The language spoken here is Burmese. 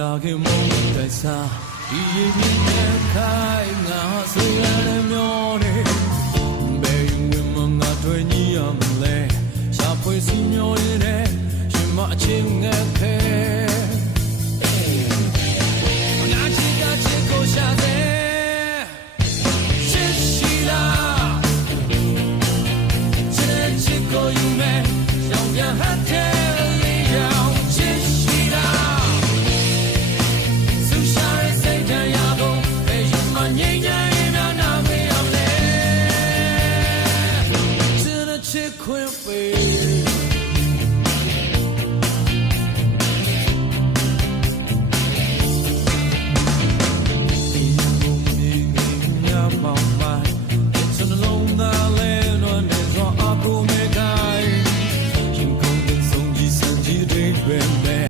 လာခင်မုန်းတဲ့စားဒီရင်မြင့်တဲ့ခိုင်ငါဆွေရတဲ့မျောနေဘယ်ဝင်မငါတွေ့ညီရမလဲရှာဖွေစီမျောနေတဲ့ရှင်မအချင်းငယ်ခဲ